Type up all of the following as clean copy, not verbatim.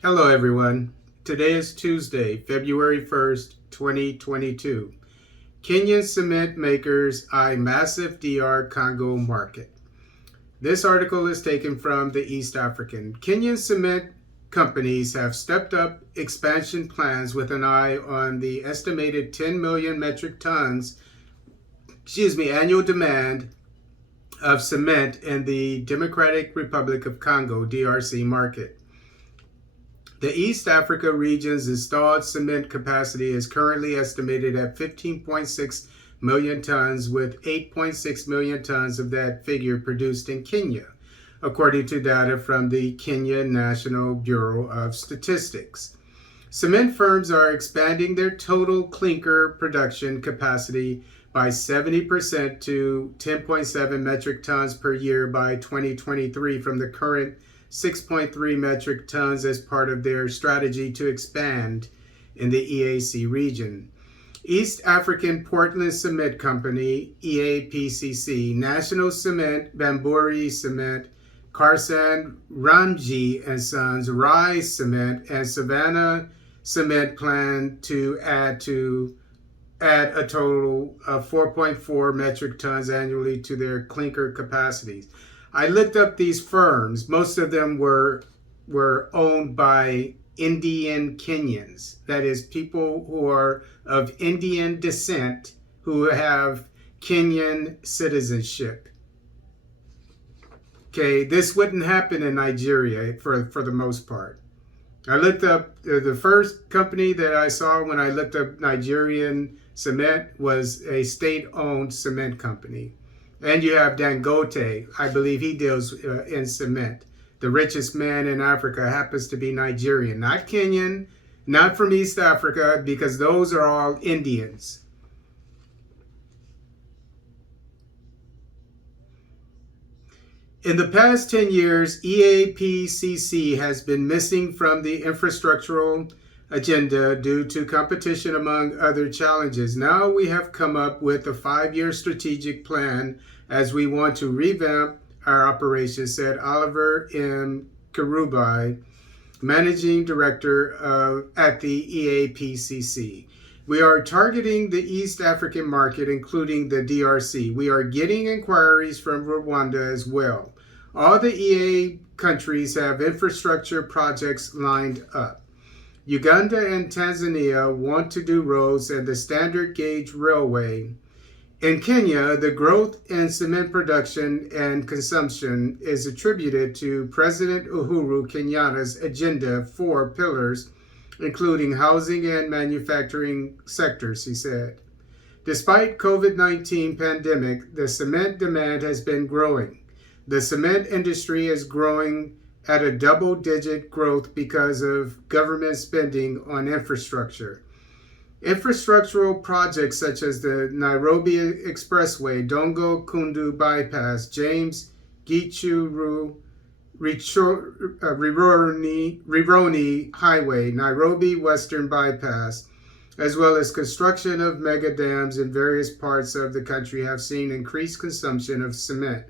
Hello, everyone. Today is Tuesday, February 1st, 2022. Kenyan cement makers eye massive DR Congo market. This article is taken from the East African. Kenyan cement companies have stepped up expansion plans with an eye on the estimated 10 million metric tons, annual demand of cement in the Democratic Republic of Congo, DRC market. The East Africa region's installed cement capacity is currently estimated at 15.6 million tons, with 8.6 million tons of that figure produced in Kenya, according to data from the Kenya National Bureau of Statistics. Cement firms are expanding their total clinker production capacity by 70% to 10.7 metric tons per year by 2023 from the current 6.3 metric tons as part of their strategy to expand in the EAC region. East African Portland Cement Company, EAPCC, National Cement, Bamburi Cement, Karsan Ramji and Sons, Rise Cement, and Savannah Cement plan to add a total of 4.4 metric tons annually to their clinker capacities. I looked up these firms. Most of them were owned by Indian-Kenyans. That is, people who are of Indian descent who have Kenyan citizenship. Okay, this wouldn't happen in Nigeria for the most part. I looked up, the first company that I saw when I looked up Nigerian cement was a state-owned cement company. And you have Dangote. I believe he deals in cement. The richest man in Africa happens to be Nigerian, not Kenyan, not from East Africa, because those are all Indians. In the past 10 years, EAPCC has been missing from the infrastructural agenda due to competition among other challenges. Now we have come up with a 5-year strategic plan as we want to revamp our operations, said Oliver M. Kerubai, Managing Director at the EAPCC. We are targeting the East African market, including the DRC. We are getting inquiries from Rwanda as well. All the EA countries have infrastructure projects lined up. Uganda and Tanzania want to do roads and the standard gauge railway. In Kenya, the growth in cement production and consumption is attributed to President Uhuru Kenyatta's agenda 4 pillars, including housing and manufacturing sectors, he said. Despite COVID-19 pandemic, the cement demand has been growing. The cement industry is growing at a double-digit growth because of government spending on infrastructure. Infrastructural projects such as the Nairobi Expressway, Dongo Kundu Bypass, James Gichuru Rironi Highway, Nairobi Western Bypass, as well as construction of mega dams in various parts of the country have seen increased consumption of cement.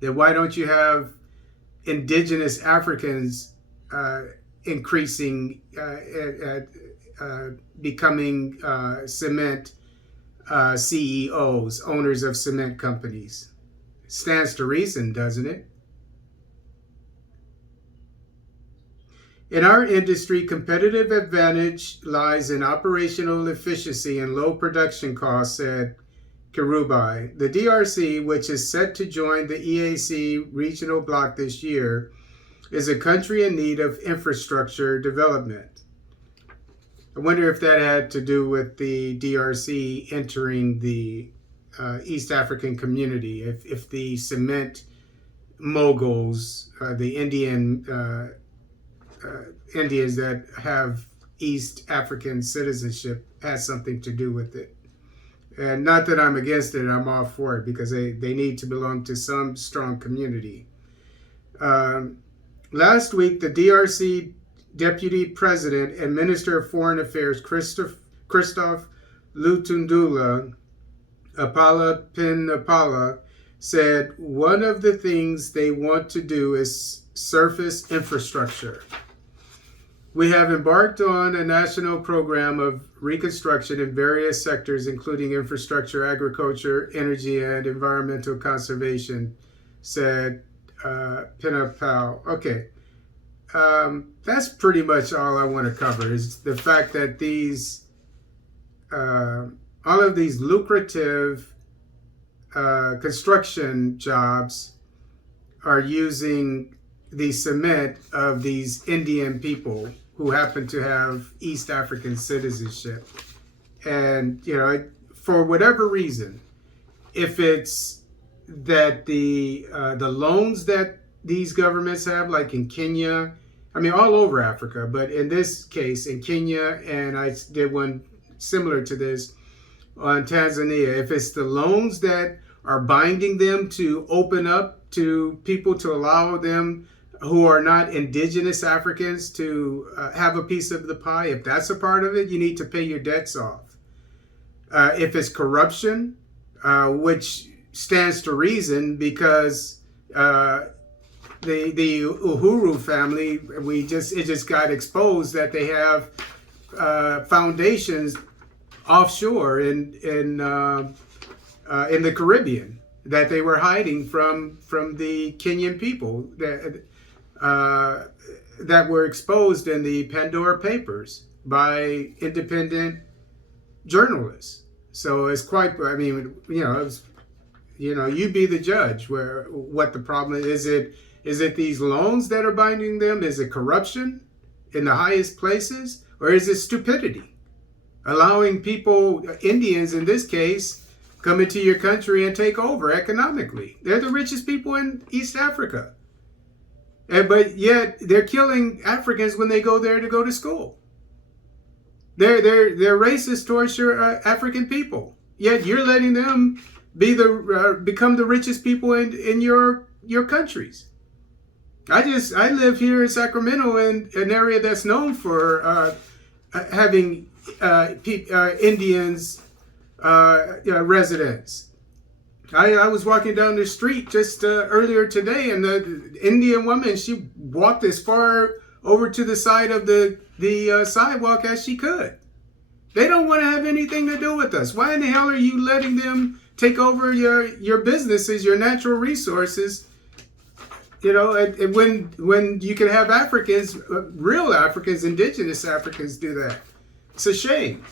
Then why don't you have indigenous Africans increasing becoming cement CEOs, owners of cement companies? Stands to reason, doesn't it? In our industry, competitive advantage lies in operational efficiency and low production costs, said Kerubai. The DRC, which is set to join the EAC regional bloc this year, is a country in need of infrastructure development. I wonder if that had to do with the DRC entering the East African community, if the cement moguls, the Indians that have East African citizenship, has something to do with it. And not that I'm against it, I'm all for it, because they need to belong to some strong community. Last week, the DRC Deputy President and Minister of Foreign Affairs, Christophe Lutundula Apala Pinapala, said one of the things they want to do is surface infrastructure. We have embarked on a national program of reconstruction in various sectors, including infrastructure, agriculture, energy, and environmental conservation, said Pinapal. Okay, that's pretty much all I want to cover, is the fact that these, all of these lucrative construction jobs are using the cement of these Indian people who happen to have East African citizenship. And, you know, for whatever reason, if it's that the loans that these governments have, like in Kenya, I mean, all over Africa, but in this case, in Kenya, and I did one similar to this on Tanzania, if it's the loans that are binding them to open up to people, to allow them who are not indigenous Africans to have a piece of the pie, if that's a part of it, you need to pay your debts off. If it's corruption, which stands to reason because the Uhuru family, it just got exposed that they have foundations offshore in the Caribbean that they were hiding from the Kenyan people that were exposed in the Pandora Papers by independent journalists. So it's quite, I mean, you be the judge what the problem is. Is it these loans that are binding them? Is it corruption in the highest places? Or is it stupidity? Allowing people, Indians in this case, come into your country and take over economically. They're the richest people in East Africa. But yet they're killing Africans when they go there to go to school. They're racist towards your African people. Yet you're letting them become the richest people in your countries. I live here in Sacramento, in an area that's known for having Indians residents. I was walking down the street just earlier today, and the Indian woman, she walked as far over to the side of the sidewalk as she could. They don't want to have anything to do with us. Why in the hell are you letting them take over your businesses, your natural resources? You know, when you can have Africans, real Africans, indigenous Africans do that. It's a shame.